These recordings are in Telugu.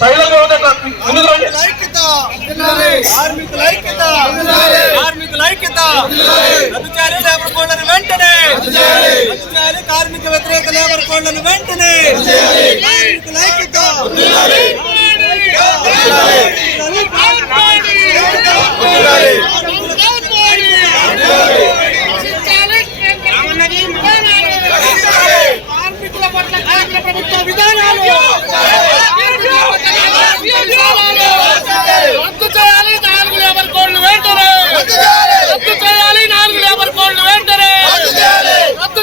సైలంగా ఉంది. ముందుకు రండి. కార్మిక వ్యతిరేక లేబర్ కోడ్లను వెంటనే కార్మికుల పట్ల కేంద్ర ప్రభుత్వ విధానాలు రద్దు చేయాలి. 4 లేబర్ కోడ్లు వెంటనే రద్దు చేయాలి. 4 లేబర్ కోడ్లు వెంటనే రద్దు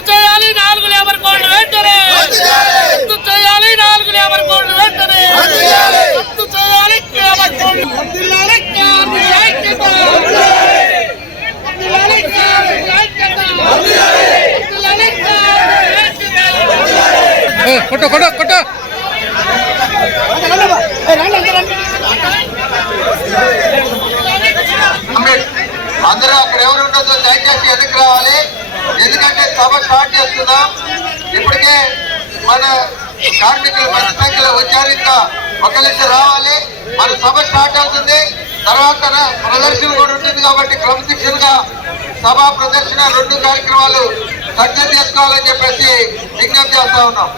చేయాలి. 4 లేబర్ కోడ్లు వెంటనే రద్దు చేయాలి. 4 లేబర్ కోడ్లు వెంటనే రద్దు చేయాలి. లేబర్ కోడ్లు వర్ధిల్లాలి. కార్మిక ఐక్యత వర్ధిల్లాలి. కార్మిక ఐక్యత వర్ధిల్లాలి. కొట్టు కొట్టు కొట్టు. అందరూ అక్కడ ఎవరు ఉండదో దయచేసి వెనక్కి రావాలి. ఎందుకంటే సభ స్టార్ట్ చేస్తున్నాం. ఇప్పటికే మన కార్మికులు పెద్ద సంఖ్యలో వచ్చారు. ఇంకా ఒకరిద్దరు రావాలి. మన సభ స్టార్ట్ అవుతుంది. తర్వాత ప్రదర్శన కూడా ఉంటుంది. కాబట్టి క్రమశిక్షణగా సభా ప్రదర్శన 2 కార్యక్రమాలు సక్సెస్ చేసుకోవాలని చెప్పేసి విజ్ఞప్తి చేస్తా ఉన్నాం.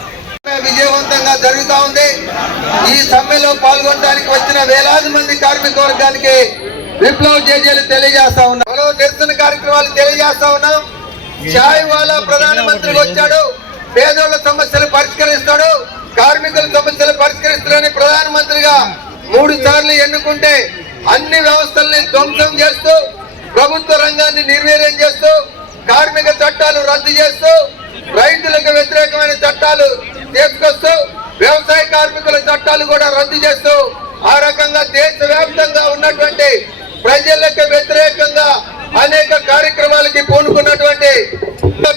విజయవంతంగా జరుగుతూ ఉంది. ఈ సమ్మెలో పాల్గొనడానికి వచ్చిన వేలాది మంది కార్మిక వర్గానికి విప్లవ జేజేలు తెలియజేస్తా ఉన్నాం. మరో నిరసన కార్యక్రమాలు తెలియజేస్తా ఉన్నాం. ఛాయ్ వాలా ప్రధానమంత్రి వచ్చాడు, పేదోళ్ల సమస్యలు పరిష్కరిస్తాడు, కార్మికుల సమస్యలు పరిష్కరిస్తాడని ప్రధానమంత్రిగా 3 సార్లు ఎన్నుకుంటే అన్ని వ్యవస్థల్ని ధ్వంసం చేస్తూ, ప్రభుత్వ రంగాన్ని నిర్వీర్యం చేస్తూ, కార్మిక చట్టాలు రద్దు చేస్తూ, రైతులకు వ్యతిరేకమైన చట్టాలు తీసుకొస్తూ, వ్యవసాయ కార్మికుల చట్టాలు కూడా రద్దు చేస్తూ, ఆ రకంగా దేశవ్యాప్తంగా ఉన్నటువంటి ప్రజలకు వ్యతిరేకంగా అనేక కార్యక్రమాలకి పూనుకున్నటువంటి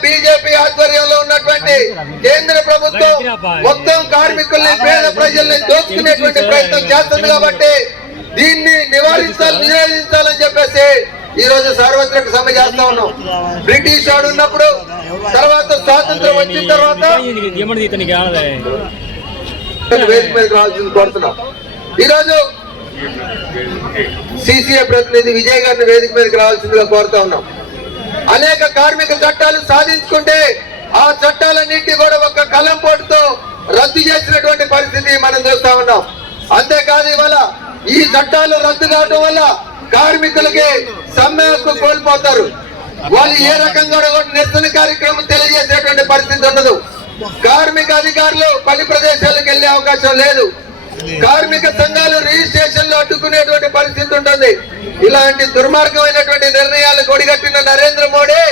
బీజేపీ ఆధ్వర్యంలో ఉన్నటువంటి కేంద్ర ప్రభుత్వం మొత్తం కార్మికుల్ని, పేద ప్రజల్ని దోచుకునేటువంటి ప్రయత్నం చేస్తుంది. కాబట్టి దీన్ని నిరోధించాలని చెప్పేసి ఈ రోజు సార్వత్రిక సమ్మె చేస్తా ఉన్నాం. బ్రిటిష్ వాడు ఉన్నప్పుడు, తర్వాత స్వాతంత్రం వచ్చిన తర్వాత వేదిక మీదకి రావాల్సింది కోరుతున్నాం. ఈరోజు సిసిఏ ప్రతినిధి విజయ్ గారిని వేదిక మీదకి రావాల్సిందిగా కోరుతా ఉన్నాం. అనేక కార్మిక చట్టాలు సాధించుకుంటే ఆ చట్టాలన్నింటినీ కూడా ఒక కలం పోటుతో రద్దు చేసినటువంటి పరిస్థితి మనం చూస్తా ఉన్నాం. అంతేకాదు ఇవాళ ఈ చట్టాలు రద్దు కావడం వల్ల కార్మికులకి సమ్మె హక్కు కోల్పోతారు. వాళ్ళు ఏ రకంగా నిరసన కార్యక్రమం తెలియజేసేటువంటి పరిస్థితి ఉండదు. కార్మిక అధికారులు పని ప్రదేశాలకు వెళ్లే అవకాశం లేదు. కార్మిక సంఘాలు రిజిస్ట్రేషన్ లో అడ్డుకునేటువంటి పరిస్థితి ఉంటుంది. ఇలాంటి దుర్మార్గమైనటువంటి నిర్ణయాలు కొడిగట్టిన నరేంద్ర మోడీ,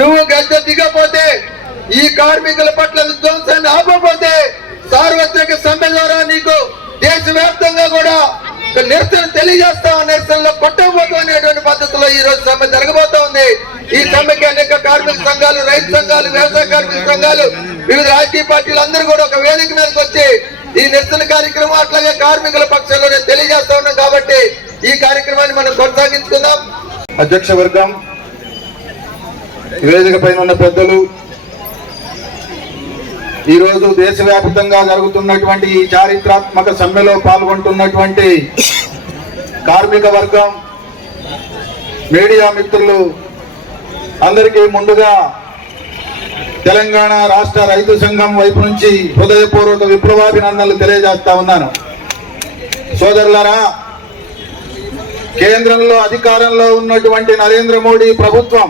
నువ్వు గద్దె దిగపోతే, ఈ కార్మికుల పట్ల విధ్వంసాన్ని ఆపకపోతే సార్వత్రిక సమ్మె ద్వారా నీకు దేశవ్యాప్తంగా కూడా నిరసన తెలియజేస్తాం, నిరసనలో కొట్టబోతాం అనేటువంటి పద్ధతిలో ఈ రోజు సమ్మె జరగబోతా ఉంది. ఈ సమ్మెకి అనేక కార్మిక సంఘాలు, రైతు సంఘాలు, వ్యవసాయ కార్మిక సంఘాలు, వివిధ రాజకీయ పార్టీలు అందరూ కూడా ఒక వేదిక మీదకి వచ్చి ఈ నిరసన కార్యక్రమం అట్లాగే కార్మికుల పక్షంలోనే తెలియజేస్తా ఉన్నాం. కాబట్టి ఈ కార్యక్రమాన్ని మనం కొనసాగించుకుందాం. అధ్యక్ష వర్గం, వేదిక పైన ఉన్న పెద్దలు, ఈరోజు దేశవ్యాప్తంగా జరుగుతున్నటువంటి ఈ చారిత్రాత్మక సమ్మెలో పాల్గొంటున్నటువంటి కార్మిక వర్గం, మీడియా మిత్రులు అందరికీ ముందుగా తెలంగాణ రాష్ట్ర రైతు సంఘం వైపు నుంచి హృదయపూర్వక విప్లవాభినందనలు తెలియజేస్తా ఉన్నాను. సోదరులారా, కేంద్రంలో అధికారంలో ఉన్నటువంటి నరేంద్ర మోడీ ప్రభుత్వం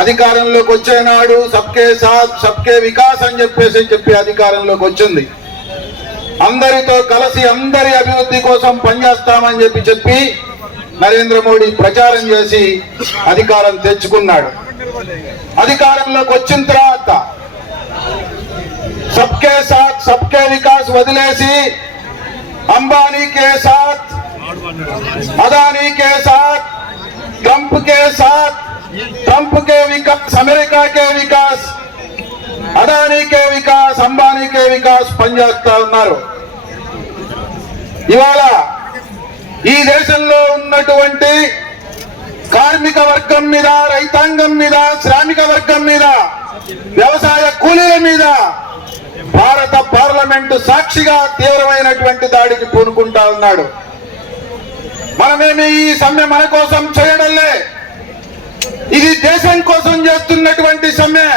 అధికారంలోకి వచ్చేనాడు సబ్కే సాత్ సబ్కే వికాస్ అని చెప్పి అధికారంలోకి వచ్చింది. అందరితో కలిసి అందరి అభివృద్ధి కోసం పనిచేస్తామని చెప్పి నరేంద్ర మోడీ ప్రచారం చేసి అధికారం తెచ్చుకున్నాడు. అధికారంలోకి వచ్చిన తర్వాత సబ్కే సాత్ సబ్కే వికాస్ వదిలేసి अंबानी के साथ, अदानी के साथ, ट्रंप के साथ, ट्रंप के विकास, अमेरिका के विकास, अदानी के विकास, अंबानी के विकास పనిచేస్తా ఉన్నారు. ఇవాళ ఈ దేశంలో ఉన్నటువంటి కార్మిక వర్గం మీద, రైతాంగం మీద, శ్రామిక వర్గం మీద, వ్యవసాయ కూలీల మీద భారత పార్లమెంటు సాక్షిగా తీవ్రమైనటువంటి దాడికి పూనుకుంటా ఉన్నాడు. మనమేమి ఈ సమ్మె మన కోసం చేయడంలే, ఇది దేశం కోసం చేస్తున్నటువంటి సమ్మె.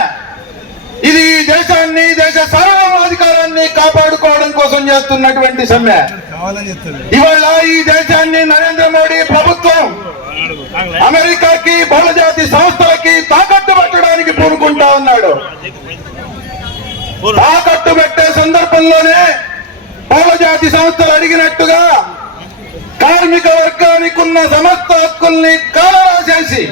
ఇది ఈ దేశాన్ని, దేశ సార్వభౌమాధికారాన్ని కాపాడుకోవడం కోసం చేస్తున్నటువంటి సమ్మె. ఇవాళ ఈ దేశాన్ని నరేంద్ర మోడీ ప్రభుత్వం అమెరికాకి, బహుళజాతి సంస్థలకి తాకట్టు పెట్టడానికి పూనుకుంటా ఉన్నాడు. తాకట్టు పెట్టే సందర్భంలోనే బహుళజాతి సంస్థలు అడిగినట్టుగా కార్మిక వర్గానికి ఉన్న సమస్త హక్కుల్ని కాలరాసేసి,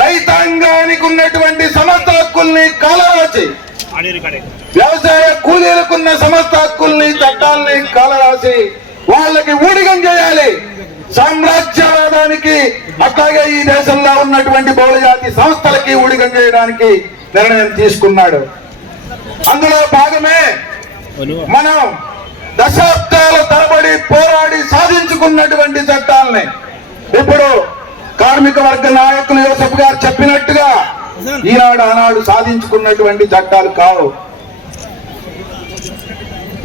రైతాంగానికి ఉన్నటువంటి సమస్త హక్కుల్ని కాలరాసి, వ్యవసాయ కూలీలకున్న సమస్త హక్కుల్ని, చట్టాలని కాలరాసి వాళ్ళకి ఊడిగం చేయాలి. సామ్రాజ్యవాదానికి, అట్లాగే ఈ దేశంలో ఉన్నటువంటి బహుళజాతి సంస్థలకి ఊడిగం చేయడానికి నిర్ణయం తీసుకున్నాడు. అందులో భాగమే మనం దశాబ్దాల తరబడి పోరాడి సాధించుకున్నటువంటి చట్టాలని ఇప్పుడు కార్మిక వర్గ నాయకులు యోసఫ్ గారు చెప్పినట్టుగా ఈనాడు ఆనాడు సాధించుకున్నటువంటి చట్టాలు కావు.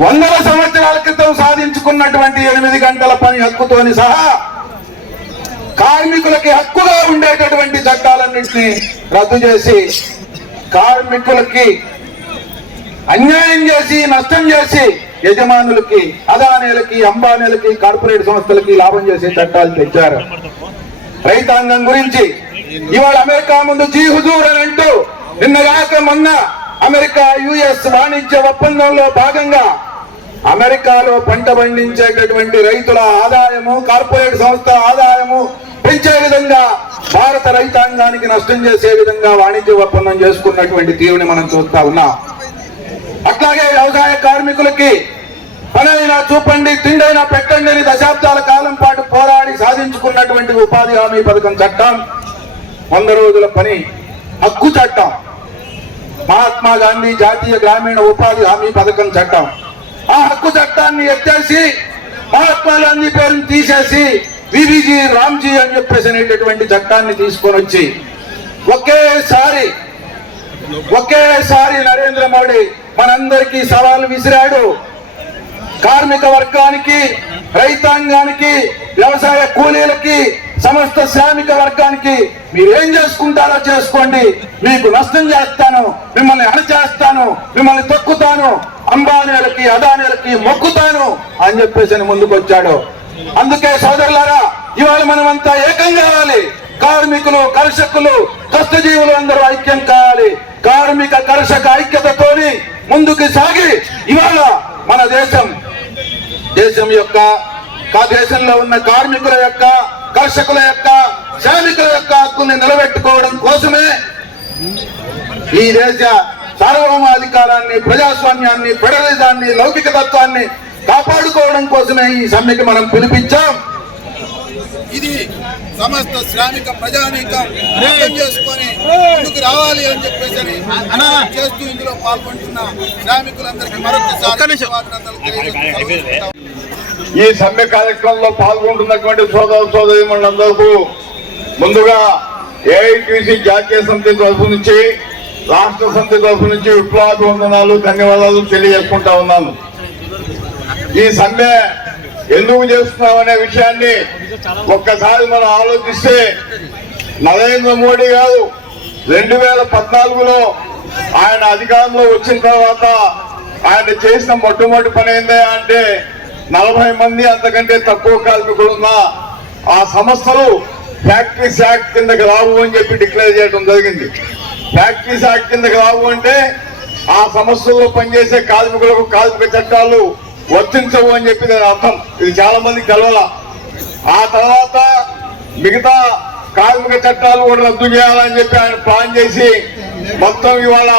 వందల సంవత్సరాల క్రితం సాధించుకున్నటువంటి 8 గంటల పని హక్కుతోని సహా కార్మికులకి హక్కుగా ఉండేటటువంటి చట్టాలన్నింటినీ రద్దు చేసి, కార్మికులకి అన్యాయం చేసి, నష్టం చేసి, యజమానులకి, అదానీలకి, అంబానీలకి, కార్పొరేట్ సంస్థలకి లాభం చేసే చట్టాలు తెచ్చారు. రైతాంగం గురించి ఇవాళ అమెరికా ముందు జీ హుజూర్ అని అంటూ నిన్నగాక మొన్న అమెరికా యుఎస్ వాణిజ్య ఒప్పందంలో భాగంగా అమెరికాలో పంట పండించేటటువంటి రైతుల ఆదాయము, కార్పొరేట్ సంస్థ ఆదాయము పెంచే విధంగా, భారత రైతాంగానికి నష్టం చేసే విధంగా వాణిజ్య ఒప్పందం చేసుకున్నటువంటి తీరుని మనం చూస్తా ఉన్నాం. అట్లాగే వ్యవసాయ కార్మికులకి పనైనా చూపండి, తిండైనా పెట్టండి అని దశాబ్దాల కాలం పాటు పోరాడి సాధించుకున్నటువంటి ఉపాధి హామీ పథకం చట్టం, 100 రోజుల పని హక్కు చట్టం, మహాత్మా గాంధీ జాతీయ గ్రామీణ ఉపాధి హామీ పథకం చట్టం, ఆ హక్కు చట్టాన్ని ఎత్తేసి మహాత్మా గాంధీ పేరుని తీసేసి వివిజీ రామ్జీ అని చెప్పేసి అనేటటువంటి చట్టాన్ని తీసుకొని వచ్చి ఒకేసారి నరేంద్ర మోడీ మనందరికీ సవాలు విసిరాడు. కార్మిక వర్గానికి, రైతాంగానికి, వ్యవసాయ కూలీలకి, సమస్త శ్రామిక వర్గానికి మీరేం చేసుకుంటారో చేసుకోండి, మీకు నష్టం చేస్తాను, మిమ్మల్ని అణచేస్తాను, మిమ్మల్ని తొక్కుతాను, అంబానీలకి, అదానీలకి మొక్కుతాను అని చెప్పేసి ముందుకు వచ్చాడు. అందుకే సోదరులారా, ఇవాళ మనమంతా ఏకం కావాలి. కార్మికులు, కర్షకులు, కష్టజీవులు అందరూ ఐక్యం కావాలి. కార్మిక కర్షక ఐక్యతతోని ముందుకు సాగి ఇవాళ మన దేశం యొక్క దేశంలో ఉన్న కార్మికుల యొక్క, కర్షకుల యొక్క, శ్రామికుల యొక్క హక్కుల్ని నిలబెట్టుకోవడం కోసమే ఈ దేశ సార్వభౌమాధికారాన్ని, ప్రజాస్వామ్యాన్ని, ఫెడరలిజాన్ని, లౌకిక తత్వాన్ని కాపాడుకోవడం కోసమే ఈ సమ్మెకి మనం పిలిపించాం. ఇది సమస్త శ్రామిక ప్రజానీకం అర్థం చేసుకొని ముందుకు రావాలి అని చెప్పేసి చేస్తూ ఇందులో పాల్గొంటున్న శ్రామికులందరికీ మరొకసారి ఈ సమ్మె కార్యక్రమంలో పాల్గొంటున్నటువంటి సోదరీమణులందరికీ ముందుగా ఏఐటీసీ జాతీయ సమితి తరఫు నుంచి, రాష్ట్ర సమితి తరఫు నుంచి విప్లవాభివందనాలు, ధన్యవాదాలు తెలియజేసుకుంటా ఉన్నాను. ఈ సమ్మె ఎందుకు చేస్తున్నామనే విషయాన్ని ఒక్కసారి మనం ఆలోచిస్తే, నరేంద్ర మోడీ గారు 2014లో ఆయన అధికారంలో వచ్చిన తర్వాత ఆయన చేసిన మొట్టమొదటి పని ఏందా అంటే 40 మంది అంతకంటే తక్కువ కార్మికులున్న ఆ సంస్థలు ఫ్యాక్టరీస్ యాక్ట్ కిందకి రావు అని చెప్పి డిక్లేర్ చేయడం జరిగింది. ఫ్యాక్టరీస్ యాక్ట్ కిందకి రావు అంటే ఆ సంస్థల్లో పనిచేసే కార్మికులకు కార్మిక చట్టాలు వర్తించవు అని చెప్పి దాని అర్థం. ఇది చాలా మందికి తెలవాల. ఆ తర్వాత మిగతా కార్మిక చట్టాలు కూడా రద్దు చేయాలని చెప్పి ఆయన ప్లాన్ చేసి మొత్తం ఇవాళ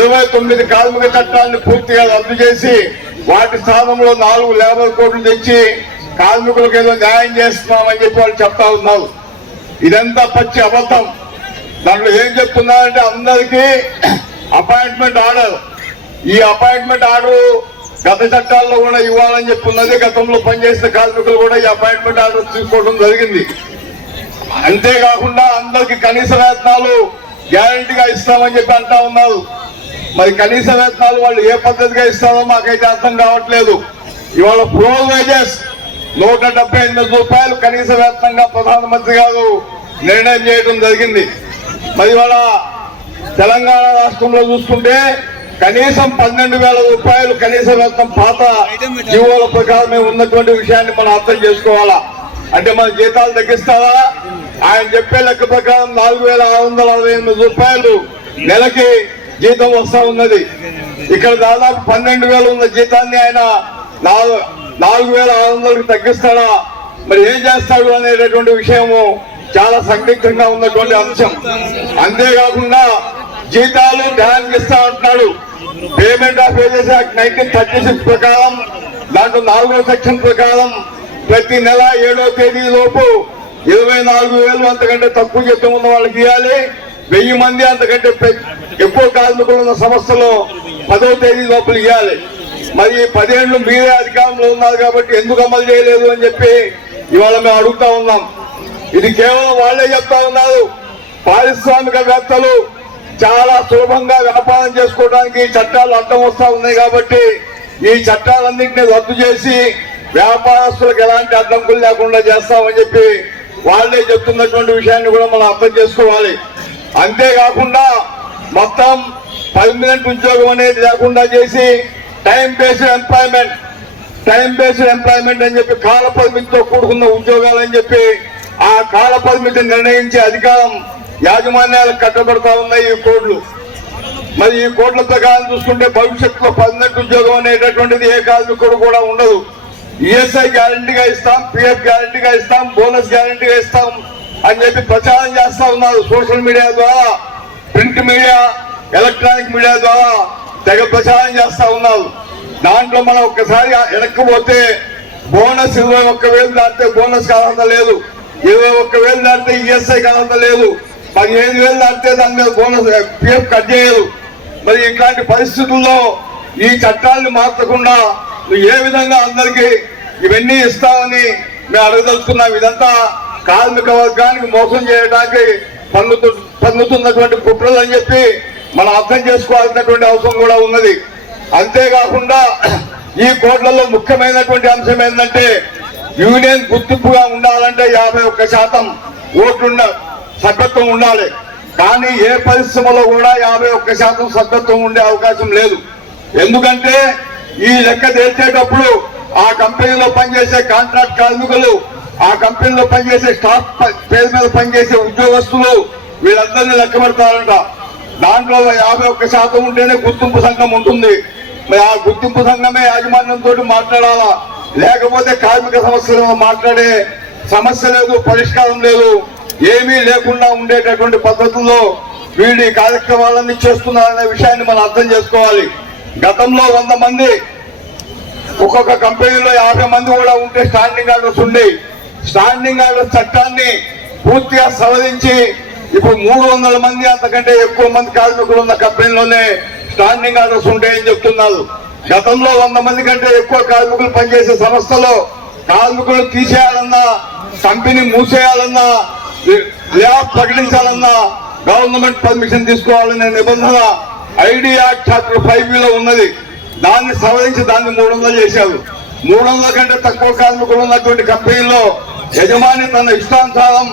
29 కార్మిక చట్టాలను పూర్తిగా రద్దు చేసి వాటి స్థానంలో 4 లేబర్ కోడ్లు తెచ్చి కార్మికులకు ఏదో న్యాయం చేస్తున్నామని చెప్పి వాళ్ళు చెప్తా ఉన్నారు. ఇదంతా పచ్చి అబద్ధం. దాంట్లో ఏం చెప్తున్నారంటే అందరికీ అపాయింట్మెంట్ ఆర్డర్, ఈ అపాయింట్మెంట్ ఆర్డర్ గత చట్టాల్లో కూడా ఇవ్వాలని చెప్పి ఉన్నది. గతంలో పనిచేసిన కార్మికులు కూడా ఈ అపాయింట్మెంట్ ఆర్డర్ తీసుకోవడం జరిగింది. అంతేకాకుండా అందరికి కనీస వేతనాలు గ్యారంటీగా ఇస్తామని చెప్పి అంటా ఉన్నారు. మరి కనీస వేతనాలు వాళ్ళు ఏ పద్ధతిగా ఇస్తారో మాకైతే అర్థం కావట్లేదు. ఇవాళ ప్రో వేజెస్ 178 రూపాయలు కనీస వేతనంగా ప్రధానమంత్రి గారు నిర్ణయం చేయడం జరిగింది. మరి ఇవాళ తెలంగాణ రాష్ట్రంలో చూసుకుంటే కనీసం 12,000 రూపాయలు కనీస వేతనం పాత జీవోల ప్రకారమే ఉన్నటువంటి విషయాన్ని మనం అర్థం చేసుకోవాలా. అంటే మన జీతాలు తగ్గిస్తారా? ఆయన చెప్పే లెక్క ప్రకారం 4,668 రూపాయలు నెలకి జీతం వస్తా ఉన్నది. ఇక్కడ దాదాపు 12,000 ఉన్న జీతాన్ని ఆయన 4,600కి తగ్గిస్తాడా? మరి ఏం చేస్తాడు అనేటటువంటి విషయము చాలా సందిగ్ధంగా ఉన్నటువంటి అంశం. అంతేకాకుండా జీతాలు ధ్యానం ఇస్తా అంటున్నాడు. పేమెంట్ ఆఫ్ వేజెస్ యాక్ట్ 1936 ప్రకారం దాంట్లో 4వ సెక్షన్ ప్రకారం ప్రతి నెల 7వ తేదీ లోపు 24,000 అంతకంటే తక్కువ జీతం ఉన్న వాళ్ళకి ఇవ్వాలి. 1000 మంది అంతకంటే ఎక్కువ కార్మికులు ఉన్న సంస్థలో 10వ తేదీ లోపల ఇవ్వాలి. మరి 10 ఏళ్ళు మీరే అధికారంలో ఉన్నారు కాబట్టి ఎందుకు అమలు చేయలేదు అని చెప్పి ఇవాళ మేము అడుగుతా ఉన్నాం. ఇది కేవలం వాళ్లే చెప్తా ఉన్నారు. పారిశ్రామికవేత్తలు చాలా సులభంగా వ్యాపారం చేసుకోవడానికి చట్టాలు అడ్డం వస్తా ఉన్నాయి కాబట్టి ఈ చట్టాలన్నింటినీ రద్దు చేసి వ్యాపారస్తులకు ఎలాంటి అడ్డంకులు లేకుండా చేస్తామని చెప్పి వాళ్లే చెప్తున్నటువంటి విషయాన్ని కూడా మనం అర్థం చేసుకోవాలి. అంతేకాకుండా మొత్తం పర్మనెంట్ ఉద్యోగం అనేది లేకుండా చేసి టైం బేస్డ్ ఎంప్లాయ్మెంట్ అని చెప్పి కాల పరిమితితో కూడుకున్న ఉద్యోగాలు అని చెప్పి ఆ కాల పరిమితి నిర్ణయించే అధికారం యాజమాన్యాలకు కట్టబడతా ఉన్నాయి ఈ కోడ్లు. మరి ఈ కోడ్ల ప్రకారం చూసుకుంటే భవిష్యత్తులో పర్మనెంట్ ఉద్యోగం అనేటటువంటిది ఏ కార్మికుడు కూడా ఉండదు. ఈఎస్ఐ గ్యారంటీగా ఇస్తాం, పిఎఫ్ గ్యారంటీగా ఇస్తాం, బోనస్ గ్యారంటీగా ఇస్తాం అని చెప్పి ప్రచారం చేస్తా ఉన్నారు. సోషల్ మీడియా ద్వారా, ప్రింట్ మీడియా, ఎలక్ట్రానిక్ మీడియా ద్వారా తెగ ప్రచారం చేస్తా ఉన్నారు. దాంట్లో మనం ఒక్కసారి వెనక్కిపోతే బోనస్ 21,000 దాటితే బోనస్ అర్హత లేదు, 21,000 దాటితే ఈఎస్ఐ అర్హత లేదు, 15,000 దాటితే దాని మీద బోనస్ పిఎఫ్ కట్ చేయదు. మరి ఇట్లాంటి పరిస్థితుల్లో ఈ చట్టాలను మార్చకుండా ఏ విధంగా అందరికీ ఇవన్నీ ఇస్తామని మేము అడగదలుచుకున్నాం. ఇదంతా కార్మిక వర్గానికి మోసం చేయడానికి పన్నుతున్నటువంటి కుట్రలు అని చెప్పి మనం అర్థం చేసుకోవాల్సినటువంటి అవసరం కూడా ఉన్నది. అంతేకాకుండా ఈ కోట్లలో ముఖ్యమైనటువంటి అంశం ఏంటంటే యూనియన్ గుర్తింపుగా ఉండాలంటే 51% ఓట్లున్న సభ్యత్వం ఉండాలి. కానీ ఏ పరిశ్రమలో కూడా 51% సభ్యత్వం ఉండే అవకాశం లేదు. ఎందుకంటే ఈ లెక్క తేల్చేటప్పుడు ఆ కంపెనీలో పనిచేసే కాంట్రాక్ట్ కార్మికులు, ఆ కంపెనీలో పనిచేసే స్టాఫ్ పేరు మీద పనిచేసే ఉద్యోగస్తులు వీళ్ళందరినీ లెక్క పెడతారంట. దాంట్లో 51% ఉంటేనే గుర్తింపు సంఘం ఉంటుంది. మరి ఆ గుర్తింపు సంఘమే యాజమాన్యంతో మాట్లాడాలా, లేకపోతే కార్మిక సమస్యలను మాట్లాడే సమస్య లేదు, పరిష్కారం లేదు. ఏమీ లేకుండా ఉండేటటువంటి పద్ధతుల్లో వీడి కార్యక్రమాలన్నీ చేస్తున్నారనే విషయాన్ని మనం అర్థం చేసుకోవాలి. గతంలో 100 మంది ఒక్కొక్క కంపెనీలో 50 మంది కూడా ఉంటే స్టాండింగ్ ఆర్డర్స్ ఉండి, స్టాండింగ్ ఆర్డర్స్ చట్టాన్ని పూర్తిగా సవరించి ఇప్పుడు 300 మంది అంతకంటే ఎక్కువ మంది కార్మికులు ఉన్న కంపెనీలోనే స్టాండింగ్ ఆర్డర్స్ ఉంటాయని చెప్తున్నారు. గతంలో 100 మంది కంటే ఎక్కువ కార్మికులు పనిచేసే సంస్థలో కార్మికులు తీసేయాలన్నా, కంపెనీ మూసేయాలన్నా, ల్యాబ్ ప్రకటించాలన్నా గవర్నమెంట్ పర్మిషన్ తీసుకోవాలనే నిబంధన ఐడి యాక్ట్ చాప్టర్ 5లో ఉన్నది. దాన్ని సవరించి దాన్ని 300 చేశారు. 300 కంటే తక్కువ కార్మికులు ఉన్నటువంటి కంపెనీలో యజమాని తన ఇష్టానుసారం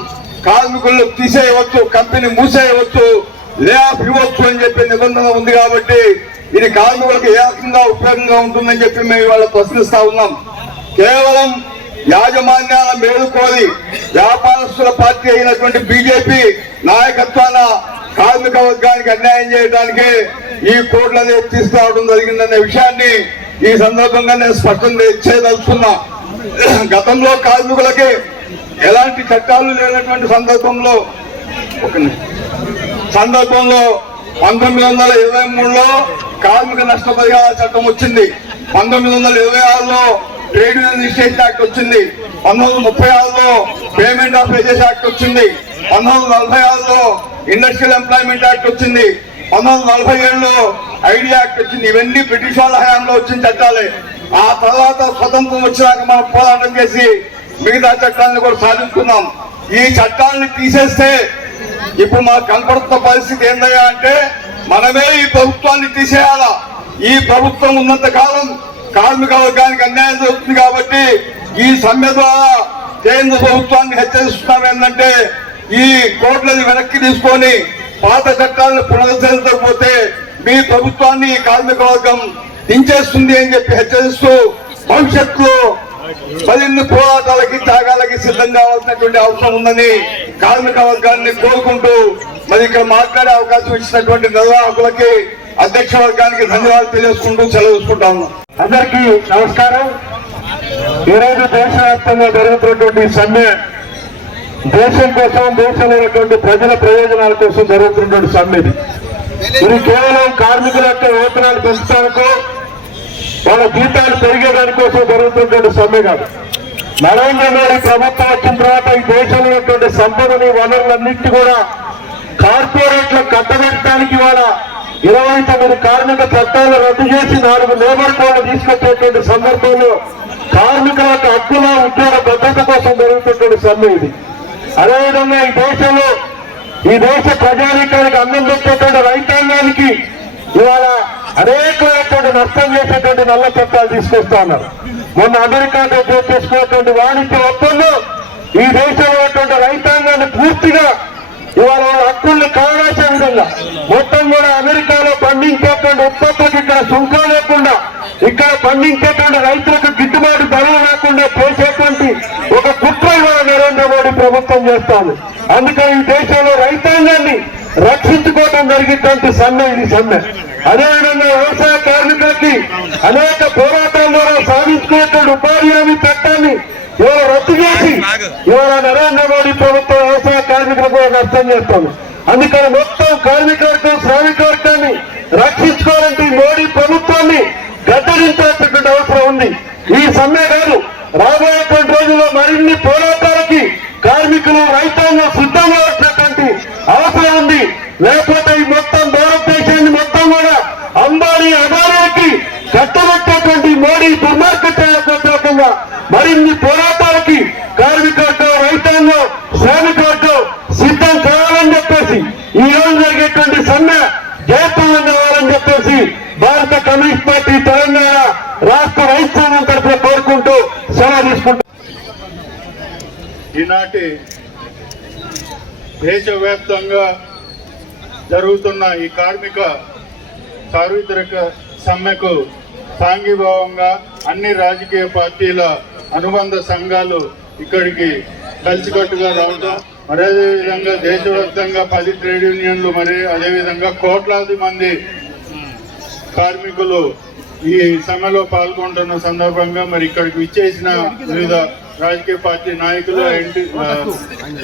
కార్మికులను తీసేయవచ్చు, కంపెనీ మూసేయవచ్చు, లే ఆఫ్ ఇవ్వచ్చు అని చెప్పి నిబంధన ఉంది. కాబట్టి ఇది కార్మికులకు ఏ రకంగా ఉపయోగంగా ఉంటుందని చెప్పి మేము ఇవాళ ప్రశ్నిస్తా ఉన్నాం. కేవలం యాజమాన్యాల మేలు కోరి వ్యాపారస్తుల పార్టీ అయినటువంటి బీజేపీ నాయకత్వాన కార్మిక వర్గానికి అన్యాయం చేయడానికి ఈ కోడ్లను తీసుకురావడం జరిగిందనే విషయాన్ని ఈ సందర్భంగా నేను స్పష్టం చేయదలుచుకున్నా. గతంలో కార్మికులకి ఎలాంటి చట్టాలు లేనటువంటి సందర్భంలో 1923లో కార్మిక నష్టపరిహార చట్టం వచ్చింది. 1926లో ట్రేడ్ యూనియన్ రిజిస్ట్రేషన్ యాక్ట్ వచ్చింది. 1936లో పేమెంట్ ఆఫ్ వేజెస్ యాక్ట్ వచ్చింది. 1946లో ఇండస్ట్రియల్ ఎంప్లాయ్మెంట్ యాక్ట్ వచ్చింది. 1947లో ఐడి యాక్ట్ వచ్చింది. ఇవన్నీ బ్రిటిష్ వాళ్ళ హయాంలో వచ్చిన చట్టాలే. ఆ తర్వాత స్వతంత్రం వచ్చినాక మనం పోరాటం చేసి మిగతా చట్టాలను కూడా సాధించుకున్నాం. ఈ చట్టాలను తీసేస్తే ఇప్పుడు మాకు కనపడుతున్న పరిస్థితి ఏందయ్యా అంటే మనమే ఈ ప్రభుత్వాన్ని తీసేయాలా. ఈ ప్రభుత్వం ఉన్నంత కాలం కార్మిక వర్గానికి అన్యాయం జరుగుతుంది. కాబట్టి ఈ సమ్మె ద్వారా కేంద్ర ప్రభుత్వాన్ని హెచ్చరిస్తున్నాం ఏంటంటే ఈ కోట్లని వెనక్కి తీసుకొని పాత చట్టాలను పునరుద్ధరించకపోతే మీ ప్రభుత్వాన్ని కార్మిక వర్గం దించేస్తుంది అని చెప్పి హెచ్చరిస్తూ భవిష్యత్తులో మరిన్ని పోరాటాలకి త్యాగాలకి సిద్ధం కావాల్సినటువంటి అవసరం ఉందని కార్మిక వర్గాన్ని కోరుకుంటూ మరి ఇక్కడ మాట్లాడే అవకాశం ఇచ్చినటువంటి నిర్వాహకులకి అధ్యక్ష వర్గానికి ధన్యవాదాలు తెలియజేసుకుంటూ సెలవు తీసుకుంటా ఉన్నాం. అందరికీ నమస్కారం. ఈరోజు దేశవ్యాప్తంగా జరుగుతున్నటువంటి సమ్మె దేశం కోసం, దేశంలో ఉన్నటువంటి ప్రజల ప్రయోజనాల కోసం జరుగుతున్నటువంటి సమ్మె ఇది కేవలం కార్మికుల యొక్క వేతనాలు పెంచడానికో వాళ్ళ జీతాలు పెరిగేదానికోసం జరుగుతున్నటువంటి సమ్మె కాదు. నరేంద్ర మోడీ ప్రభుత్వం వచ్చిన తర్వాత ఈ దేశంలో ఉన్నటువంటి సంపదని, వనరులన్నింటినీ కూడా కార్పొరేట్లకు కట్టబెట్టడానికి వాళ్ళ 29 కార్మిక చట్టాలు రద్దు చేసి 4 లేబర్ కోడ్లు తీసుకొచ్చేటువంటి సందర్భంలో కార్మికుల యొక్క హక్కుల, ఉద్యోగ భద్రత కోసం జరుగుతున్నటువంటి సమ్మె ఇది. అదేవిధంగా ఈ దేశ ప్రజానీకానికి అన్నం పెట్టేటువంటి రైతాంగానికి ఇవాళ అనేకమైనటువంటి నష్టం చేసేటువంటి నల్ల చట్టాలు తీసుకొస్తా ఉన్నారు. మొన్న అమెరికాతో చేసుకున్నటువంటి వాణిజ్య ఒప్పందం ఈ దేశంలో ఉన్నటువంటి రైతాంగాన్ని పూర్తిగా ఇవాళ వాళ్ళ హక్కుల్ని కావాల్సే విధంగా మొత్తం కూడా అమెరికాలో పండించేటువంటి ఉత్పత్తులకు ఇక్కడ సుంకం లేకుండా, ఇక్కడ పండించేటువంటి రైతులకు గిట్టుబాటు ధరలు లేకుండా చేసేటువంటి ఒక కుట్ర ఇవాళ నరేంద్ర మోడీ ప్రభుత్వం చేస్తాను. అందుకని ఈ దేశంలో రైతాంగాన్ని రక్షించుకోవడం జరిగినటువంటి సమ్మె ఇది సమ్మె. అదేవిధంగా వ్యవసాయ కార్మికులకి అనేక పోరాటాల ద్వారా సాధించుకునేటువంటి ఉపాధి హామీ చట్టాన్ని ఇవాళ రద్దు చేసి ఇవాళ నరేంద్ర మోడీ ప్రభుత్వం వ్యవసాయ కార్మికులకు నష్టం చేస్తాను. అందుకని మొత్తం కార్మిక వర్గం, శ్రామిక వర్గాన్ని రక్షించుకోవాలంటే మోడీ ప్రభుత్వాన్ని గద్దరించాల్సినటువంటి అవసరం ఉంది. ఈ సమ్మె కాదు, రాబోయేటువంటి రోజుల్లో మరిన్ని పోరాటాలకి కార్మికులు, రైతాంగం సిద్ధం కావాల్సినటువంటి అవసరం ఉంది. లేకపోతే ఈ మొత్తం భారతదేశాన్ని మొత్తం కూడా అంబానీ, అదానికి కట్టబెట్టేటువంటి మోడీ దుర్మార్గ వ్యతిరేకంగా మరిన్ని పోరాటాలకి కార్మిక వర్గం, రైతాంగం, శ్రామిక వర్గం సిద్ధం కావాలని చెప్పేసి ఈ రోజు జరిగేటువంటి సమ్మె జయప్రదం కావాలని చెప్పేసి భారత కమ్యూనిస్ట్ పార్టీ తెలంగాణ రాష్ట్ర రైతు సంఘం తరఫున కోరుకుంటూ సెలవు తీసుకుంటాం. ఈనాటి దేశవ్యాప్తంగా జరుగుతున్న ఈ కార్మిక సార్వత్రిక సమ్మెకు సాంఘీభావంగా అన్ని రాజకీయ పార్టీల అనుబంధ సంఘాలు ఇక్కడికి కలిసికట్టుగా రావడం, మరి అదేవిధంగా దేశవ్యాప్తంగా 10 ట్రేడ్ యూనియన్లు, మరి అదేవిధంగా కోట్లాది మంది కార్మికులు ఈ సమ్మెలో పాల్గొంటున్న సందర్భంగా మరి ఇక్కడికి విచ్చేసిన వివిధ రాజకీయ పార్టీ నాయకులు,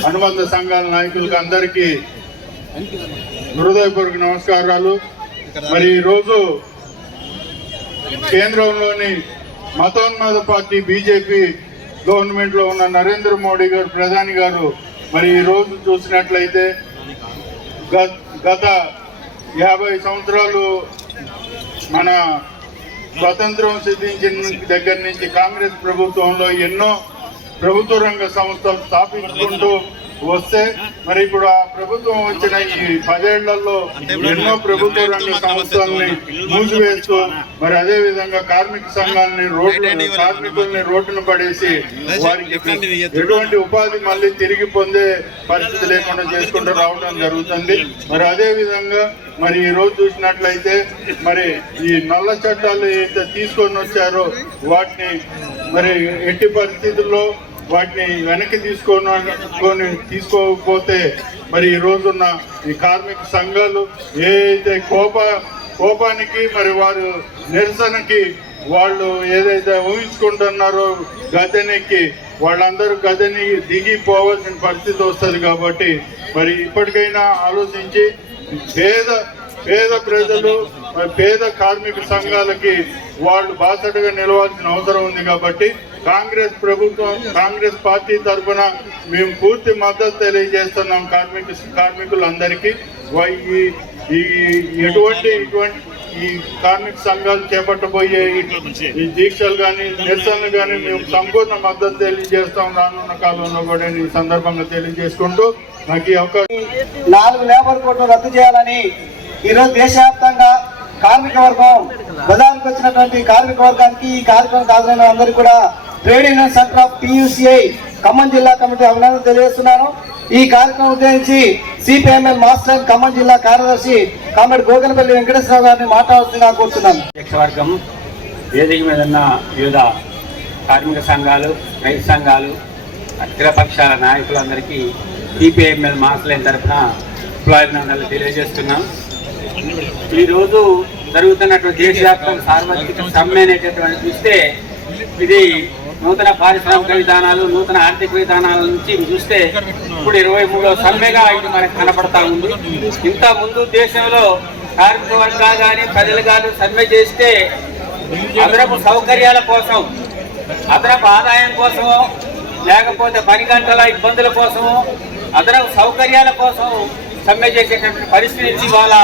అనుబంధ సంఘాల నాయకులకు అందరికీ హృదయపూర్వక నమస్కారాలు. మరి ఈరోజు కేంద్రంలోని మతోన్మాద పార్టీ బీజేపీ గవర్నమెంట్ లో ఉన్న నరేంద్ర మోడీ గారు, ప్రధాని గారు, మరి ఈ రోజు చూసినట్లయితే గత 50 సంవత్సరాలు మన స్వతంత్రం సిద్ధించిన దగ్గర నుంచి కాంగ్రెస్ ప్రభుత్వంలో ఎన్నో ప్రభుత్వ రంగ సంస్థలు స్థాపించుకుంటూ వస్తే మరి ఇప్పుడు ఆ ప్రభుత్వం వచ్చిన ఈ 10 ఏళ్లలో ఎన్నో ప్రభుత్వ రంగ సంస్థల్ని మూసివేస్తూ, మరి అదే విధంగా కార్మిక సంఘాలని కార్మికుల్ని రోడ్డును పడేసి వారికి ఎటువంటి ఉపాధి మళ్ళీ తిరిగి పొందే పరిస్థితి లేకుండా చేసుకుంటూ రావడం జరుగుతుంది. మరి అదే విధంగా మరి ఈ రోజు చూసినట్లయితే మరి ఈ నల్ల చట్టాలు ఏదైతే తీసుకొని వచ్చారో వాటిని మరి ఎట్టి పరిస్థితుల్లో వాటిని వెనక్కి తీసుకోకపోతే మరి ఈ రోజున్న ఈ కార్మిక సంఘాలు ఏదైతే కోపానికి మరి వారు నిరసనకి వాళ్ళు ఏదైతే ఊహించుకుంటున్నారో గద్దెనెక్కి వాళ్ళందరూ గద్దెని దిగిపోవాల్సిన పరిస్థితి వస్తుంది. కాబట్టి మరి ఇప్పటికైనా ఆలోచించి పేద ప్రజలు, పేద కార్మిక సంఘాలకి వాళ్ళు బాసటగా నిలవాల్సిన అవసరం ఉంది. కాబట్టి కాంగ్రెస్ ప్రభుత్వం, కాంగ్రెస్ పార్టీ తరఫున మేము పూర్తి మద్దతు తెలియజేస్తున్నాం కార్మికులందరికీ. ఇటువంటి ఈ కార్మిక సంఘాలు చేపట్టబోయే ఈ దీక్షలు కానీ, నిరసనలు కానీ మేము సంపూర్ణ మద్దతు తెలియజేస్తాం రానున్న కాలంలో కూడా ఈ సందర్భంగా తెలియజేసుకుంటూ నాకు ఈ అవకాశం. 4 లేబర్ కోడ్లు రద్దు చేయాలని ఈరోజు దేశవ్యాప్తంగా కార్మిక వర్గం బజార్కి వచ్చినటువంటి కార్మిక వర్గానికి ఈ కార్యక్రమం హాజరైన అందరికీ కూడా trade union centre of TUCI Khammam జిల్లా కమిటీ అభినందనలు తెలియజేస్తున్నాను. ఈ కార్యక్రమం ఉద్దేశించి CPIML మాస్టర్ ఖమ్మం జిల్లా కార్యదర్శి కామ్రేడ్ గోగనపల్లి వెంకటేశ్వరరావు గారిని మాట్లాడాల్సిందిగా కోరుతున్నాను. వర్గం వేదిక మీద ఉన్న వివిధ కార్మిక సంఘాలు, రైతు సంఘాలు, అఖిలపక్షాల నాయకులందరికీ CPIML మాస్టర్ తరఫున అభినందనలు తెలియజేస్తున్నాం. ఈరోజు జరుగుతున్నటువంటి దేశవ్యాప్తంగా సార్వత్రిక సమ్మె అనేటటువంటి చూస్తే ఇది నూతన పారిశ్రామిక విధానాలు, నూతన ఆర్థిక విధానాల నుంచి చూస్తే ఇప్పుడు 23వ సమ్మెగా ఇది మనకు కనపడతా ఉంది. ఇంత ముందు దేశంలో కార్మిక వర్గాలు కానీ ప్రజలు కానీ సమ్మె చేస్తే అదనపు సౌకర్యాల కోసం, అదనపు ఆదాయం కోసమో లేకపోతే పని గంటల ఇబ్బందుల కోసమో అదనపు సౌకర్యాల కోసం సమ్మె చేసేటటువంటి పరిస్థితి నుంచి ఇవాళ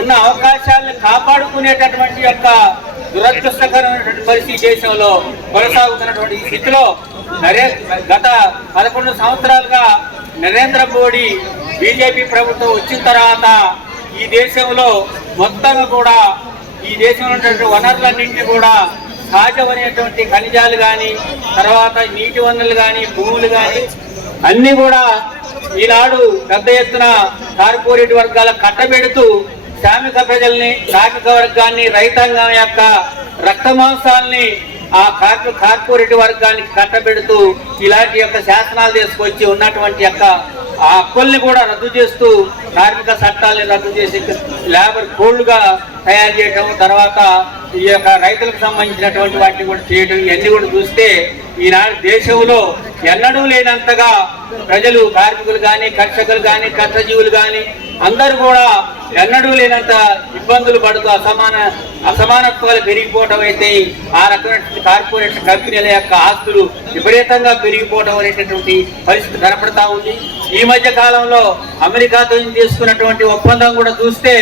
ఉన్న అవకాశాలను కాపాడుకునేటటువంటి యొక్క దురదృష్టకరమైనటువంటి పరిస్థితి దేశంలో కొనసాగుతున్నటువంటి స్థితిలో గత 11 సంవత్సరాలుగా నరేంద్ర మోడీ బీజేపీ ప్రభుత్వం వచ్చిన తర్వాత ఈ దేశంలో మొత్తం కూడా ఈ దేశంలో ఉన్నటువంటి వనరులన్నింటినీ కూడా సహజమైనటువంటి ఖనిజాలు కానీ, తర్వాత నీటి వనరులు కానీ, భూములు కానీ అన్నీ కూడా ఈనాడు పెద్ద ఎత్తున కార్పొరేట్ వర్గాలకు కట్టబెడుతూ శ్రామిక ప్రజల్ని, కార్మిక వర్గాన్ని, రైతాంగం యొక్క రక్త మాంసాలని ఆ కార్పొరేట్ వర్గానికి కట్టబెడుతూ ఇలాంటి యొక్క శాసనాలు తీసుకొచ్చి ఉన్నటువంటి యొక్క ఆ హక్కుల్ని కూడా రద్దు చేస్తూ కార్మిక చట్టాలని రద్దు చేసి లేబర్ కోడ్లుగా తయారు చేయడం, తర్వాత ఈ యొక్క రైతులకు సంబంధించినటువంటి వాటిని కూడా చేయడం, ఇవన్నీ కూడా చూస్తే ఈనాడు దేశంలో ఎన్నడూ లేనంతగా ప్రజలు, కార్మికులు కానీ, కర్షకులు కానీ, కష్టజీవులు కానీ అందరూ కూడా ఎన్నడూ లేనంత ఇబ్బందులు పడుతూ అసమానత్వాలు పెరిగిపోవడం అయితే ఆ రకమైన కార్పొరేట్ కంపెనీల యొక్క ఆస్తులు విపరీతంగా పెరిగిపోవడం అనేటటువంటి పరిస్థితి కనపడతా ఉంది. ఈ మధ్య కాలంలో అమెరికాతో తీసుకున్నటువంటి ఒప్పందం కూడా చూస్తే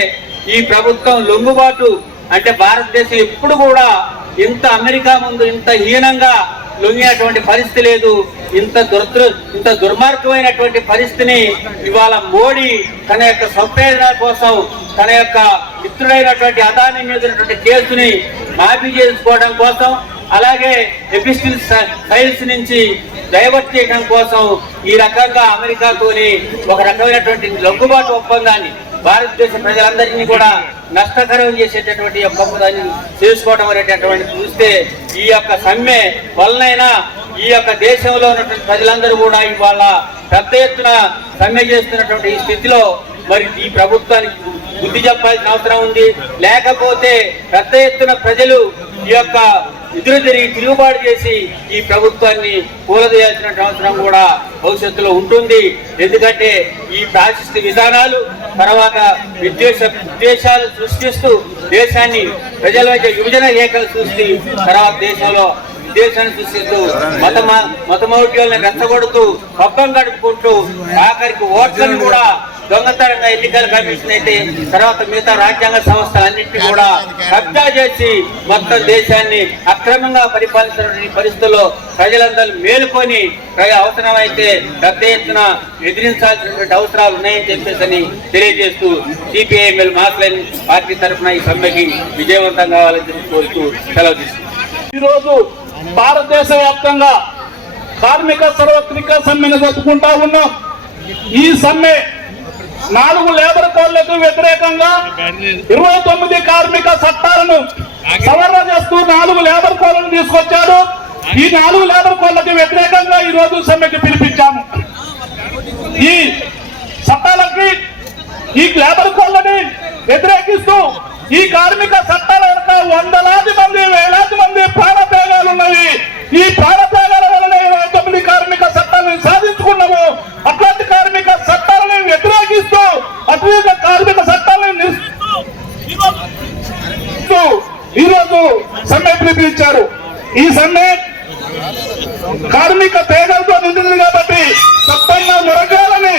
ఈ ప్రభుత్వం లొంగుబాటు అంటే భారతదేశం ఎప్పుడు కూడా ఇంత అమెరికా ముందు ఇంత హీనంగా లొంగినటువంటి పరిస్థితి లేదు. ఇంత దుర్మార్గమైనటువంటి పరిస్థితిని ఇవాళ మోడీ తన యొక్క సంప్రదాయాల కోసం, తన యొక్క మిత్రుడైనటువంటి అదానీ మీద కేసుని మాఫీ చేసుకోవడం కోసం, అలాగే ఎపిస్టిల్ ఫైల్స్ నుంచి డైవర్ట్ చేయడం కోసం ఈ రకంగా అమెరికాతోని ఒక రకమైనటువంటి లొంగుబాటు ఒప్పందాన్ని భారతదేశ ప్రజలందరినీ కూడా నష్టకరం చేసేటటువంటి ఒప్పందాన్ని చేసుకోవడం అనేటటువంటి చూస్తే ఈ యొక్క సమ్మె వలనైనా ఈ యొక్క దేశంలో ఉన్నటువంటి ప్రజలందరూ కూడా ఇవాళ పెద్ద ఎత్తున సమ్మె చేస్తున్నటువంటి ఈ స్థితిలో మరి ఈ ప్రభుత్వానికి బుద్ధి చెప్పాల్సిన అవసరం ఉంది. లేకపోతే పెద్ద ఎత్తున ప్రజలు ఈ యొక్క తిరుగుబాటు చేసి ఈ ప్రభుత్వాన్ని కూలదీయాల్సిన అవసరం కూడా భవిష్యత్తులో ఉంటుంది. ఎందుకంటే ఈ ఫ్యాసిస్ట్ విధానాలు, తర్వాత విద్వేషాలు సృష్టిస్తూ దేశాన్ని ప్రజల మధ్య విభజన రేఖలు చూసి తర్వాత దేశాన్ని సృష్టిస్తూ మతమౌఢ్యాలను రెచ్చగొడుతూ పబ్బం గడుపుకుంటూ ఆఖరికి ఓట్లను కూడా దొంగతనంగా ఎన్నికల కమిషన్ అయితే తర్వాత మిగతా రాజ్యాంగ సంస్థలన్నింటినీ కూడా కబ్జా చేసి మొత్తం దేశాన్ని అక్రమంగా పరిపాలిస్తున్న పరిస్థితుల్లో ప్రజలందరూ మేలుకొని అవసరమైతే పెద్ద ఎత్తున ఎదిరించాల్సినటువంటి అవసరాలు ఉన్నాయని చెప్పేసి తెలియజేస్తూ CPIML మాస్టర్ పార్టీ తరఫున ఈ సమ్మెకి విజయవంతం కావాలని కోరుతూ సెలవు తీసుకుంటాం. ఈరోజు భారతదేశ వ్యాప్తంగా కార్మిక సార్వత్రిక సమ్మెను జరుపుకుంటా ఉన్నాం. ఈ సమ్మె 4 లేబర్ కోడ్లకు వ్యతిరేకంగా 29 కార్మిక చట్టాలను సవరణ చేస్తూ 4 లేబర్ కోడ్లను తీసుకొచ్చారు. ఈ 4 లేబర్ కోడ్లకు వ్యతిరేకంగా ఈ రోజు సమ్మెకి పిలిపించాము. ఈ చట్టాలకి, ఈ లేబర్ కోడ్లని వ్యతిరేకిస్తూ ఈ కార్మిక చట్టాల వెనుక వందలాది మంది, వేలాది మంది ప్రాణత్యాగాలు ఉన్నవి. ఈ ప్రాణత్యాగాల వలన 29 కార్మిక చట్టాలను సాధించుకున్నాము. అట్లాంటి కార్మిక చట్టాలను వ్యతిరేకిస్తూ అటువంటి కార్మిక చట్టాలను ఈరోజు సమ్మె పిలిపించారు. ఈ సమ్మె కార్మిక తేగలతో నిండింది కాబట్టి తప్పన్నా మురగాలని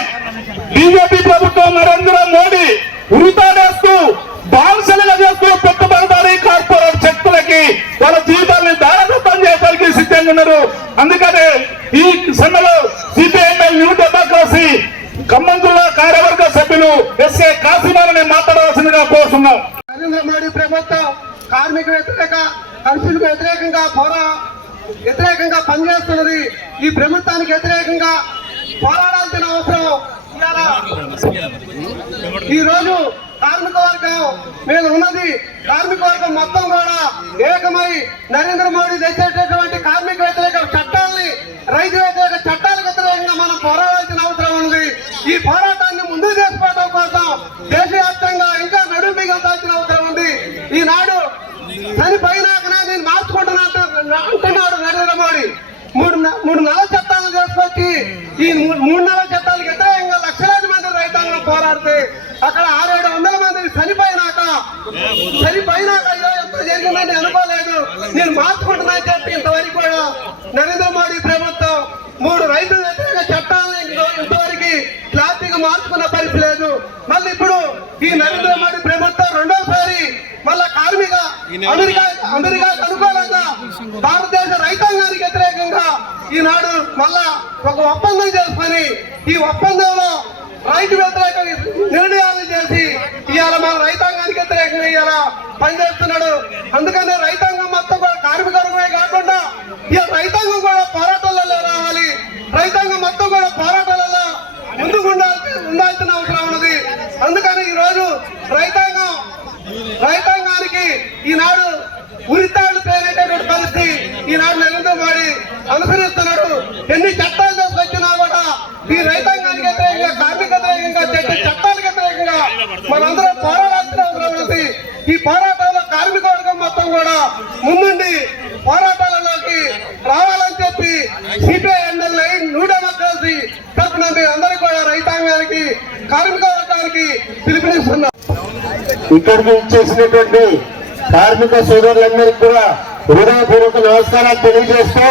బీజేపీ ప్రభుత్వం నరేంద్ర మోడీ ఉరితాడేస్తూ బానిసలుగా చేస్తూ పెట్టుబడిదారీ కార్పొరేట్ శక్తులకి వాళ్ళ జీవితాన్ని దారదత్తం చేయడానికి సిద్ధంగా ఉన్నారు. అందుకనే ఈ సమ్మెలో CPIML న్యూ డెమోక్రసీ ఖమ్మం జిల్లా కార్యవర్గ సభ్యులు SA కాసిమాలని మాట్లాడవలసిందిగా కోరుతున్నాం. నరేంద్ర మోడీ ప్రభుత్వం కార్మిక వ్యతిరేక కర్ఫ్యూలకు వ్యతిరేకంగా పనిచేస్తున్నది. ఈ ప్రభుత్వానికి వ్యతిరేకంగా పోరాడాల్సిన అవసరం ఈ రోజు కార్మిక వర్గం మీద ఉన్నది. కార్మిక వర్గం మొత్తం కూడా ఏకమై నరేంద్ర మోడీ తెచ్చేటటువంటి కార్మిక వ్యతిరేక చట్టాలని, రైతు వ్యతిరేక చట్టాలకు వ్యతిరేకంగా మనం పోరాడాల్సిన అవసరం ఉంది. ఈ పోరాటాన్ని ముందుకు తీసుకోవడం కోసం దేశవ్యాప్తంగా ఇంకా నడుము బిగించాల్సిన అవసరం ఉంది. ఈనాడు చనిపోయినాక నేను మార్చుకుంటున్నా అంటున్నాడు నరేంద్ర మోడీ. మూడు నల్ల చట్టాలు చేసుకొచ్చి ఈ 3 నెలల చట్టాలకు వ్యతిరేకంగా లక్షలాది మంది రైతాంగం పోరాడితే అక్కడ 600-700 మంది చనిపోయినాక అయ్యో ఎంత జరిగిందని అనుకోలేదు, నేను మార్చుకుంటున్నా చెప్పి ఇంతవరకు కూడా నరేంద్ర మోడీ ప్రభుత్వం 3 రైతు వ్యతిరేక చట్టాలను ఇంతవరకు క్లారిటీగా మార్చుకున్న పరిస్థితి లేదు. మళ్ళీ ఇప్పుడు ఈ నరేంద్ర మోడీ ప్రభుత్వం రెండోసారి మళ్ళా కార్మిక అమెరికాకు అనుకూలంగా భారతదేశ రైతాంగానికి వ్యతిరేకంగా ఈనాడు మళ్ళా ఒక ఒప్పందం చేసుకొని ఈ ఒప్పందంలో రైతు వ్యతిరేక నిర్ణయాలు చేసి ఇవాళ మన రైతాంగానికి వ్యతిరేకంగా ఇవాళ పనిచేస్తున్నాడు. అందుకనే రైతాంగం మొత్తం కూడా కార్మిక వర్గమే కాకుండా ఇవాళ రైతాంగం కూడా పోరాటాలలో రావాలి. రైతాంగం మొత్తం కూడా పోరాటాలలో ముందుకు ఉండాల్సిన అవసరం ఉన్నది. అందుకని ఈరోజు రైతాంగానికి ఈనాడు ఉరితాళ్లు పేరేటటువంటి పరిస్థితి ఈనాడు నరేంద్ర మోడీ అనుసరిస్తున్నాడు. ఎన్ని చట్టాలు తీసుకొచ్చినా కూడా ఈ రైతాంగానికి వ్యతిరేకంగా, కార్మిక వ్యతిరేకంగా చేసే చట్టాలకు వ్యతిరేకంగా మనందరం పోరాడాల్సిన అవసరం ఉంది. ఈ పోరాటాల్లో కార్మిక వర్గం మొత్తం కూడా ముందుండి పోరాటాలలోకి రావాలని చెప్పి సిపిఐ-ఎంఎల్ న్యూ డెమోక్రసీ తరఫున అందరికీ కూడా రైతాంగానికి, కార్మిక వర్గానికి పిలుపునిస్తున్నారు. ఇక్కడికి ఇచ్చేసినటువంటి కార్మిక సోదరులందరికీ కూడా హృదయపూర్వక నమస్కారాలు తెలియజేస్తూ,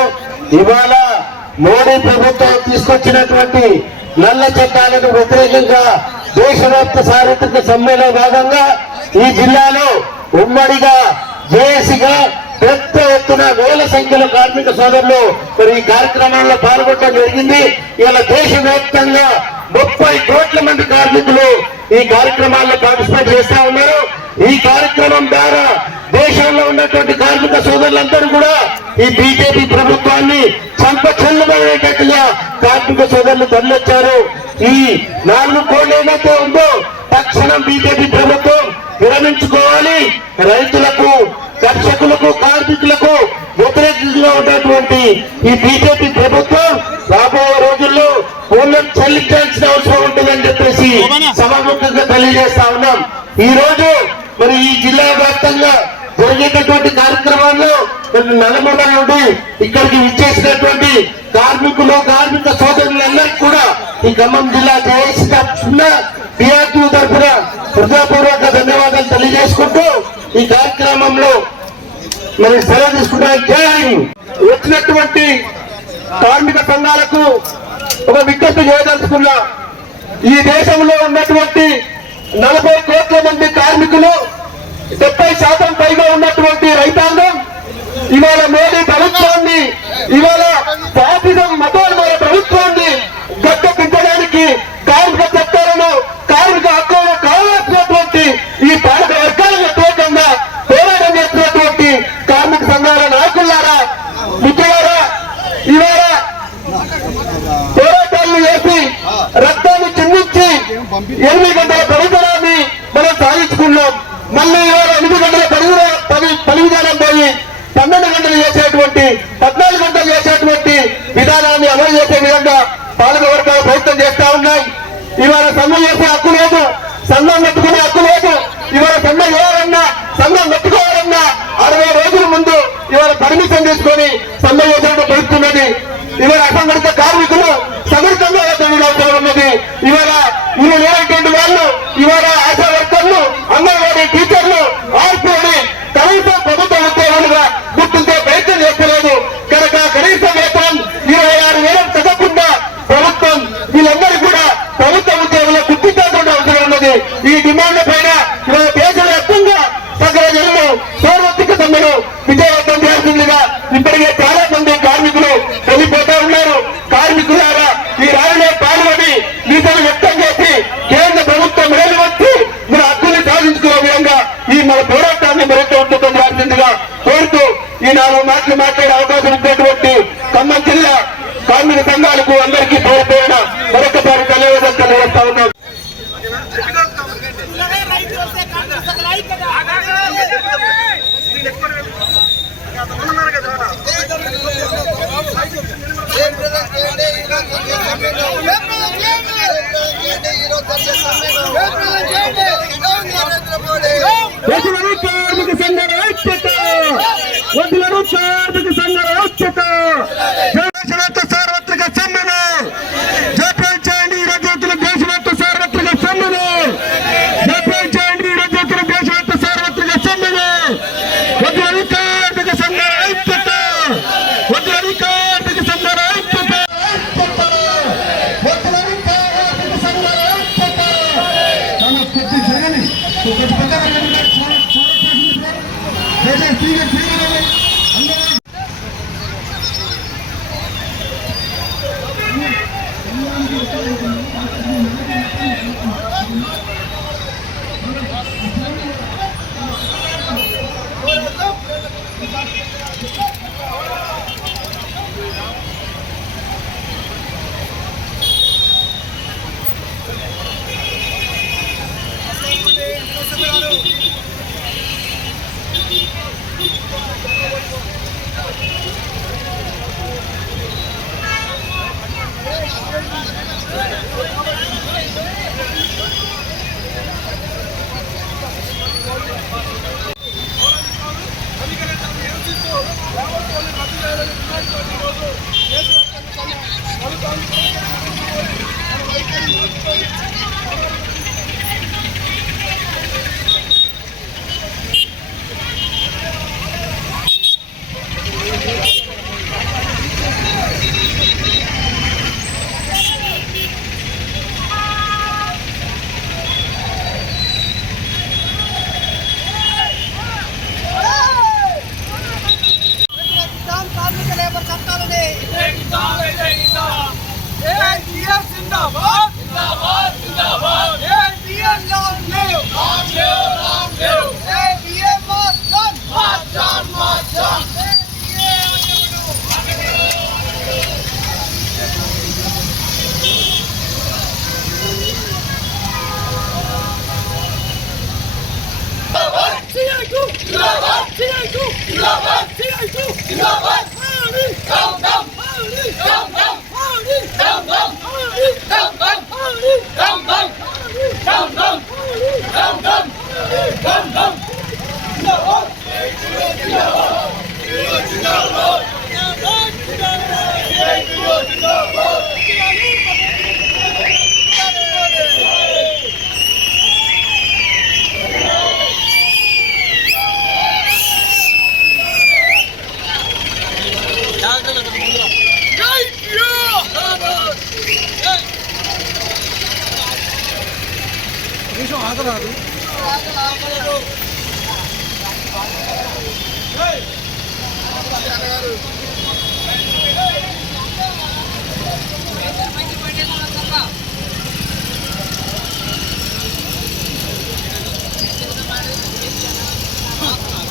ఇవాళ మోడీ ప్రభుత్వం తీసుకొచ్చినటువంటి నల్ల చట్టాలకు వ్యతిరేకంగా దేశవ్యాప్త సార్వత్రిక సమ్మెలో భాగంగా ఈ జిల్లాలో ఉమ్మడిగా జేఏసీగా పెద్ద ఎత్తున వేల సంఖ్యలో కార్మిక సోదరులు మరి ఈ కార్యక్రమాల్లో పాల్గొనడం జరిగింది. ఇలా దేశవ్యాప్తంగా 30 కోట్ల మంది కార్మికులు ఈ కార్యక్రమాల్లో పార్టిసిపేట్ చేస్తా ఉన్నారు. ఈ కార్యక్రమం ద్వారా దేశంలో ఉన్నటువంటి కార్మిక సోదరులందరూ కూడా ఈ బీజేపీ ప్రభుత్వాన్ని చంపచెల్లమనేటట్టుగా కార్మిక సోదరులు తరలిచ్చారు. ఈ 4 కోట్లు ఏదైతే ఉందో తక్షణం బీజేపీ ప్రభుత్వం విరమించుకోవాలి. రైతులకు, కర్షకులకు, కార్మికులకు వ్యతిరేకంగా ఉన్నటువంటి ఈ బీజేపీ ప్రభుత్వం రాబోయే రోజుల్లో పూర్ణం చెల్లించాల్సిన అవసరం ఉంటుందని చెప్పేసి సభాముఖంగా తెలియజేస్తా ఉన్నాం. ఈ రోజు మరి ఈ జిల్లా వ్యాప్తంగా జరిగేటటువంటి కార్యక్రమాల్లో నల్గొండ నుండి ఇక్కడికి విచ్చేసినటువంటి కార్మికులు, కార్మిక సోదరులందరికీ కూడా ఈ ఖమ్మం జిల్లా జేఏసీ తరఫున, బీఆర్టీ తరఫున హృదయపూర్వక ధన్యవాదాలు తెలియజేసుకుంటూ ఈ కార్యక్రమంలో మరి సెలవు తీసుకుంటానికి వచ్చినటువంటి కార్మిక సంఘాలకు ఒక విజ్ఞప్తి చేయదలుచుకున్నా. ఈ దేశంలో ఉన్నటువంటి 40 కోట్ల మంది కార్మికులు, 70% పైగా ఉన్నటువంటి రైతాంగం ఇవాళ మోడీ ప్రభుత్వాన్ని, ఇవాళ ఫాసిజం మతోన్మాద ప్రభుత్వాన్ని గట్టెక్కించడానికి కార్మిక చట్టాలను, కార్మిక హక్కులను కావాల్సినటువంటి ఈ పాలక వర్గాల వ్యతిరేకంగా పోరాటం చేస్తున్నటువంటి కార్మిక సంఘాల నాయకులారా, మిత్రులారా, ఇవాళ పోరాటాలను చేసి రక్తాన్ని చిందించి 8 గంటల పరిసరాన్ని మనం సాధించుకున్నాం. మళ్ళీ ఇవాళ 8 గంటల పని విధానం పోయి 12 గంటలు చేసేటువంటి, 14 గంటలు చేసేటువంటి విధానాన్ని అమలు చేసే విధంగా పాలక వర్గాలు ప్రయత్నం చేస్తా ఉన్నాయి. ఇవాళ సంఘం చేసే హక్కు లేదు, సంఘం పెట్టుకునే హక్కు లేదు. ఇవాళ సంఘం చేయాలన్నా, సంఘం పెట్టుకోవాలన్నా 60 రోజుల ముందు ఇవాళ పర్మిషన్ తీసుకొని సంఘం చేసినట్టు పెడుతున్నది. ఇవాళ అసంఘటిత కార్మికులు సంఘటితంగా అవసరం ఉన్నది. ఇవాళ ఇవి లేనటువంటి వాళ్ళు, ఇవాళ ఆశా వర్కర్లు, అంగన్వాడీ టీచర్లు, ఆర్పీని కనీసం ప్రభుత్వ ఉద్యోగులుగా గుర్తించే ప్రయత్నం చేస్తలేదు కనుక కనీస వేతనం 26,000 తగ్గకుండా ప్రభుత్వం వీళ్ళందరూ కూడా ప్రభుత్వ ఉద్యోగులు గుర్తించాల్సిన అవసరం ఉన్నది. ఈ డిమాండ్ పైన ఇవాళ దేశవ్యాప్తంగా సకల జనులు సార్వత్రిక సమ్మెను విజయవంతం చేయాల్సిందిగా ఇప్పటికే చాలా మంది కార్మికులు వెళ్ళిపోతూ ఉన్నారు. కార్మికులారా, ఈ ర్యాలీలో పాల్గొని నిరసన వ్యక్తం చేసి కేంద్ర ప్రభుత్వం మేలు వచ్చి మన హక్కుల్ని సాధించుకునే విధంగా చేసినటువంటి ఖమ్మం జిల్లా కార్మిక సంఘాలకు అందరికీ పేరుపేరున మరొకసారి ధన్యవాదాలు తెలియజేస్తా ఉన్నాం. కార్మిక సంఘాల ఐక్యత, వదిలను కార్మిక సంఘాల ఐక్యత, సార్వత్రిక సమ్మెను జయప్రదం చేయండి. ఈరోజు దేశవ్యాప్త సార్వత్రిక సమ్మెను జయప్రదం చేయండి. ఈరోజు దేశవ్యాప్త సార్వత్రిక సమ్మెను వదిలను కార్మిక సంఘాల ఐక్యత, వదిలను కార్మిక సంఘాల ఐక్యత, వదిలను కార్మిక సంఘాల ఐక్యత.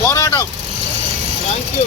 పోరాటం. Thank you.